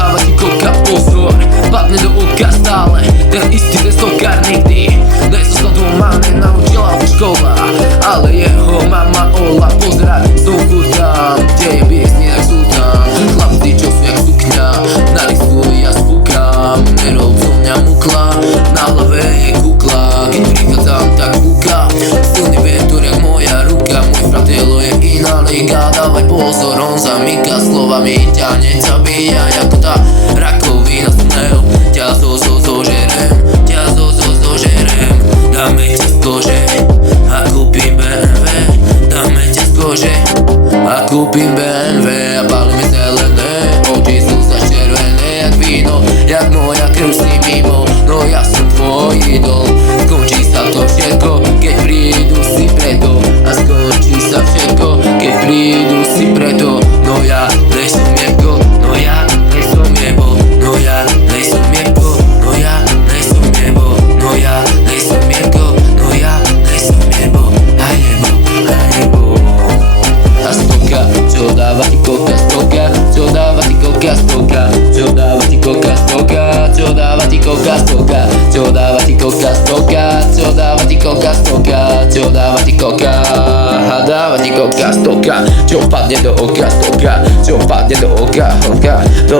dáva ti koka pozor, padne do oka stále ten istý ten stokár nikdy nezo sa doma nenaučila škola, ale jeho mama Ola pozerá znovu tam, kde je biesný jak sultán. Chlapci čo sú jak sukňa, narisuj ja spúkam, nerob zo mňa mukla, na hlave je kukla, keď prichádzam tak kúka, silný vietor jak moja ruka, môj fratelo je iná liga, dávaj pozor, on zamyka slovami, ťa nezabíja ako tá rakovina smev, ťa zožerem, ťa zožerem, dáme ťa z kože a kúpim BMW, dáme ťa z kože a kúpim BMW a palíme zelené, oči sú začervené jak víno, jak moja krv si mimo, no ja som tvoj idol, skončí sa to všetko, keď prídu si preto, a skončí sa všetko, keď prídu si preto, no ja nejsem nebo, no ja nejsem nebo, no ja nejsem nebo, no ja nejsem nebo, no ja nejsem nebo, no ja nejsem nebo, a nebo. A stoka, čo dáva ti koka, stoka, čo dáva ti koka, stoka, čo dáva ti koka, stoka, čo dáva ti koka, stoka, čo dáva ti koka, stoka, čo dáva ti koka, stoka, čo dáva ti koka, a dáva ti koka, stoka, čo padne do oka, stoka, čo padne do oka, do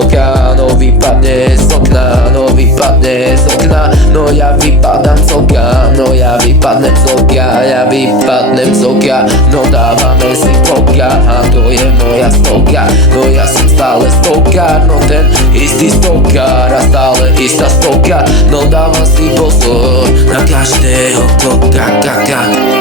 oka, no vypadne z okna, no vypadne z okna, no ja vypadám z oka, no ja vypadnem z oka, ja vypadnem z oka, no dávame si koka, a to je moja stoka, no ja som stále stokár, no ten istý stokár a stále istá stoka, no dávam si pozor na každého koka, kaka.